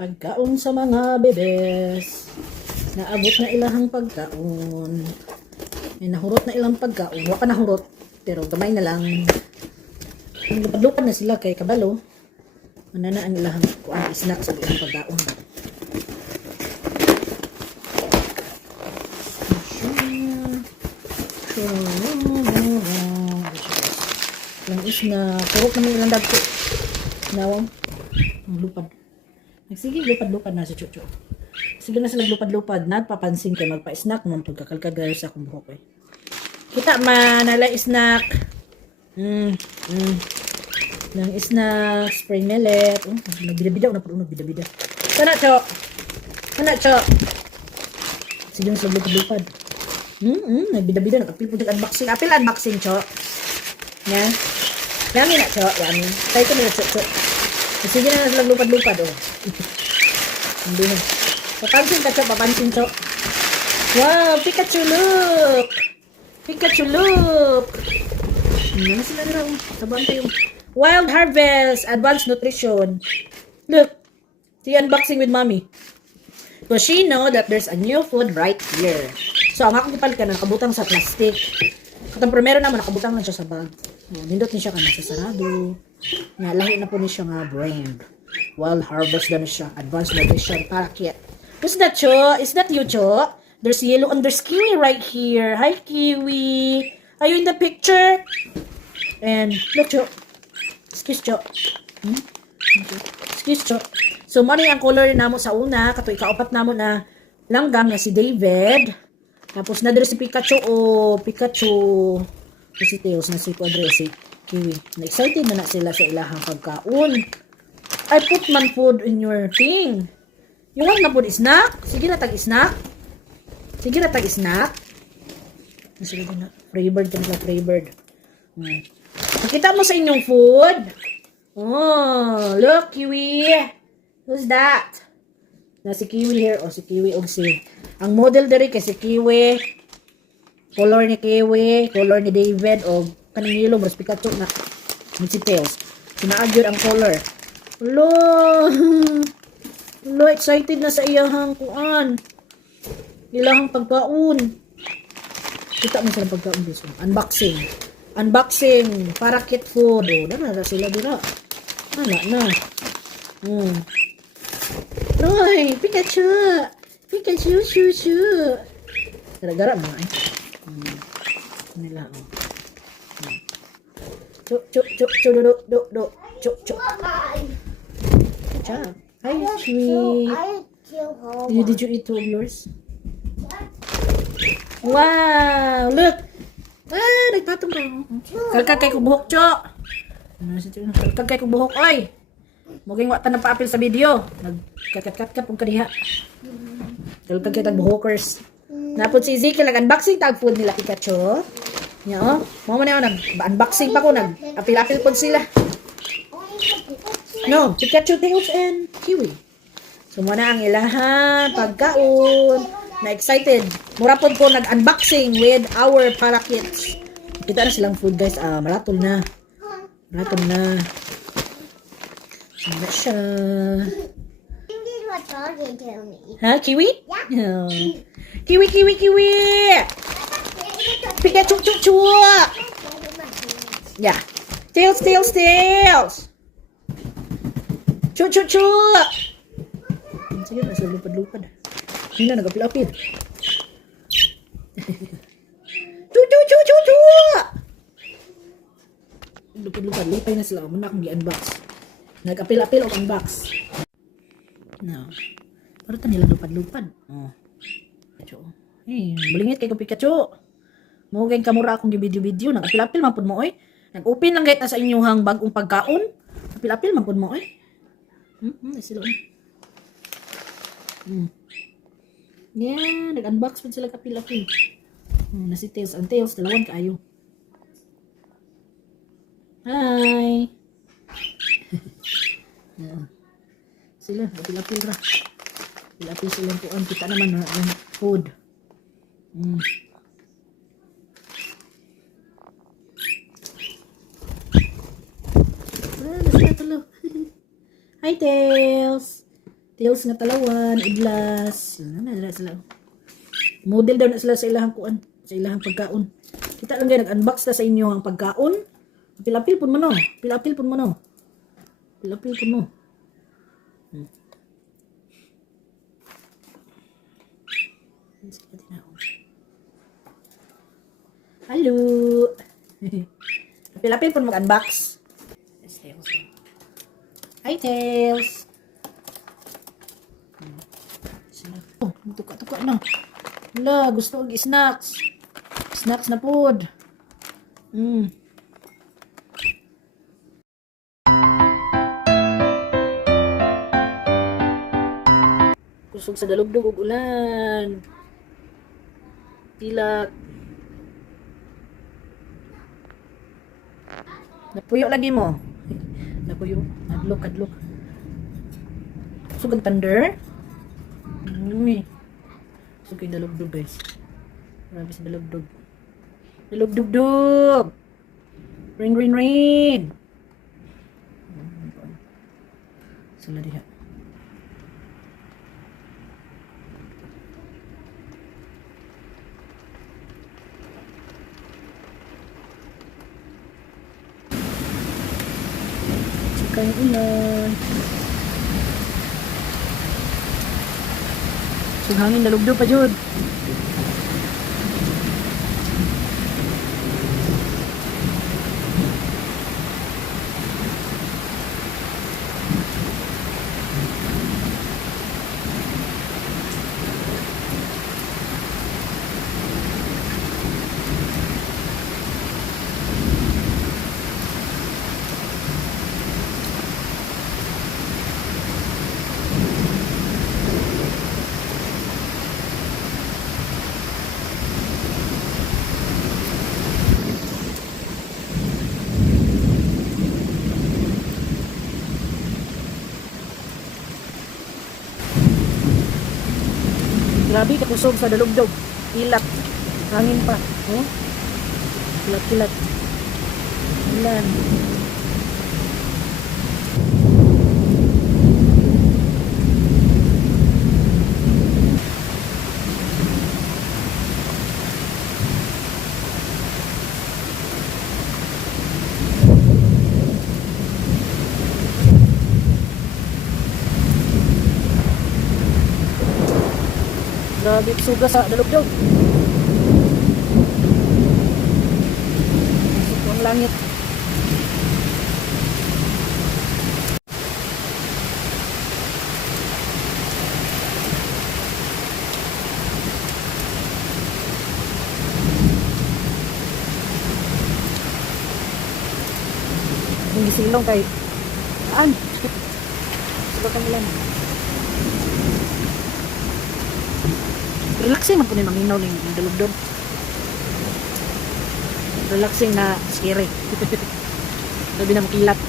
Pagkaon sa mga bebes. Naabot na ilahang pagkaon. May nahurot na ilang pagkaon. Wala pa nahurot. Pero gamay na lang. Lupad-lupad na sila kay kabalo. Manana ang ilahang kuan snack sa ilang pagkaon. Lang is na purok na may ilang dagko. Nawang lupad. Nagsige lupad-lupad na si Chucho. Sige na sila lupad-lupad. Nagpapansin kay magpa-snack mo pagkakalkagay sa akong buhok eh. Kita man nala snack. Nang snack, spring millet. Nagbida-bida na po nagbida-bida. Sana Cho. Sana Cho. Sige na sila lupad-lupad. Nagbida-bida nakapil po unboxing. Apil unboxing Cho. Yan. Yami na Cho, yami. Tayo ko nila Cho. Sige na sila lupad-lupad oh. Hindi na. Papansin ka Cho, papansin Cho. Wow, Pikachu look! Pikachu look! Ano sila nila oh. Sabahan tayo. Wild Harvest Advanced Nutrition. Look. See unboxing with mommy. Because she know that there's a new food right here. So, ang akong ipal ka ng kabutang sa plastic. Katang primero naman, nakabutang lang siya sa bag. Nindot niya siya ka nasa sarado. Lahi na po niya siya nga brand. Wild Harvest na siya. Advanced Nutrition. Parakit. Who's that, Cho? Is that you, Cho? There's yellow and there's Kiwi right here. Hi, Kiwi. Are you in the picture? And, look, Cho. Excuse, Cho. Excuse, Cho. So, mali ang color namo sa una. Kato, ikaapat namo na langgang na si David. Tapos, na si Pikachu o Pikachu. Si Tails na si Quadre, si Kiwi. Na-excited na sila sa ilahang pagkaon. I put man food in your thing. You want na food snack? Sige na tag-snack. Sige na tag-snack. Sige na. Freebird ka na Freebird. Nakita mo sa inyong food? Oh, look, Kiwi. Who's that? Na si Kiwi here. O, si Kiwi o si... Ang model diri kay si Kiwi. Color ni Kiwi. Color ni David. O, kanang yellow. Mas Pikachu na. Si Tails. Sinaagyo ang color. Hello. Hello, excited na sa iyahang kuan. Ilahang pagkaon. Kita mo silang pagkaon dito. Unboxing. Unboxing. Para kit food. O, na sila dira. Na. Roy, Pikachu. Pikachu, shoo. Gara-gara mga eh. Nila, oh. Chuk, do. Chuk. Good job. Hi, sweet. Did you eat two of yours? Wow, look. Nagpatong ka. Kalkagkay ko buhok, Cho. Kalkagkay ko buhok, oy. Muging wata na pa-apil sa video. Nagkakat-kat kung kaniha. Kalkagkay tag buhokers. Napod si Ezekiel, nag-unboxing tag food nila Pikachu. Yan, oh. Mama na yun, nag-unboxing pa ko. Nag-apil-apil po sila. No, Pikachu, Tails, and Kiwi. So, muna ang ilahan, pagkaon. Na-excited. Mura po ko nag-unboxing with our parakits. Kita na silang food, guys. Maratol na. Sana siya. Ha, Kiwi? Yeah. Kiwi! Pikachu, chu! Yeah. Tails! Chu! Sige, nasa lupad-lupad. Hindi na, nag-apil-apil. Chu! Lupad-lupad. Lipay na sila. Muna akong i-unbox. Nag-apil-apil o unbox. No. Parang nila lupad-lupad. Oh. Pikachu. Hey, balingit kay ko Pikachu. Mugay kamura akong video-video. Nag-apil-apil man pud mo oy. Nag-open lang gayt na sa inyong bagong pagkaon. Apil-apil man pud mo oy. Sila. Yeah, nag-unbox pud sila kapil-apil. Na si Tails. Ang Tails, dalawan kaayo. Hi. Sila, apil-apil ra. Apil-apil silang kuan. Kita naman na food. Hi, Tails. Tails nga talawan, idlas. Ano na sila. Model daw na sila sa ilahang kuan, sa ilahang pagkaon. Kita lang guys, nag-unbox na sa inyo ang pagkaon. Pilapil pun mo no. Pilapil pun mo no. Pilapil pun mo. Halo. Pilapil pun mag-unbox. Hi, Tails. Oh, tuka-tuka na. Wala, gusto og snacks. Snacks na pod. Kusog sa dalugdog og ulan. Tilak. Napuyo lagi mo. Napuyo. Adlok. Sugang thunder. Sugang dalugdog guys. Marami sa dalugdog. Dalugdog. Rain. Sila diha. Kayong ulan. So, hangin dalugdog pa jud. Grabe kakusog sa dalugdog. Ilat. Hangin pa. Oh. Kilat. Ulan. Grabe suga sa dalugdog. Masuk ang langit. Hindi silong kay saan? Suga kang ulan. Relaxing man po ni manginaw ning dalugdog. Relaxing na scary. Labi na makilat.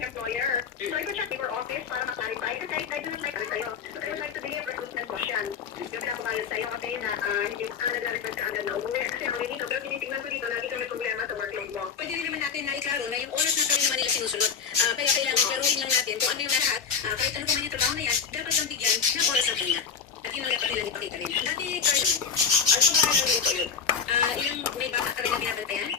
Employer. So I could check your office para ma-clarify. Kasi I do not like sa'yo. So I would like to be a recruitment question. Yung pinapabayad sa'yo kasi na hindi nag-request ka agad na umuwi. Kasi ang dito, pero tinitingnan ko dito, lagi kami problema sa workload mo. Pwede rin naman natin na iklaro na yung oras na pa rin naman nila sinusunod. Kaya kailangan klaruhin lang natin kung ano yung lahat. Kahit ano pa man yung yung trabaho na yan, dapat lang bigyan ng oras ang kanila. At yun ang dapat nilang ipakita rin. Dati, Carlo, ano pa kaya lang dito yun? Ilang may bata ka rin na binabantayan?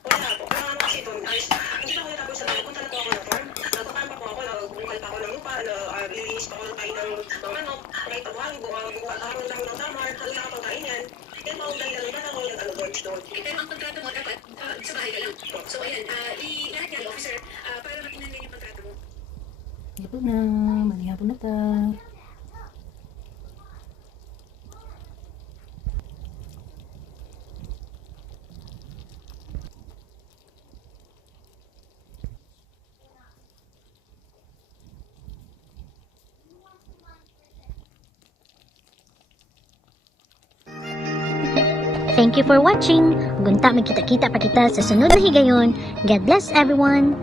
Wala po. Pero ano kasi doon, hindi pa ako natapos sa mga, punta na po ako ng farm. Nagpapan pa po ako, nagbukal pa ako ng lupa, nililinis pa ako ng kain ng manok, may tabuhan, bukaron lang ng tamar, ano na kapag kain yan. Yan po ang dahilan ng ako nag-lunch doon. Pero ang kontrato mo dapat sa bahay ka lang. So ayan, lahat yan, officer, para makinan din yung kontrato mo. Hapon na, maling hapon na ta. Thank you for watching. Gunta magkita-kita pa kita sa sunod na higayon. God bless everyone.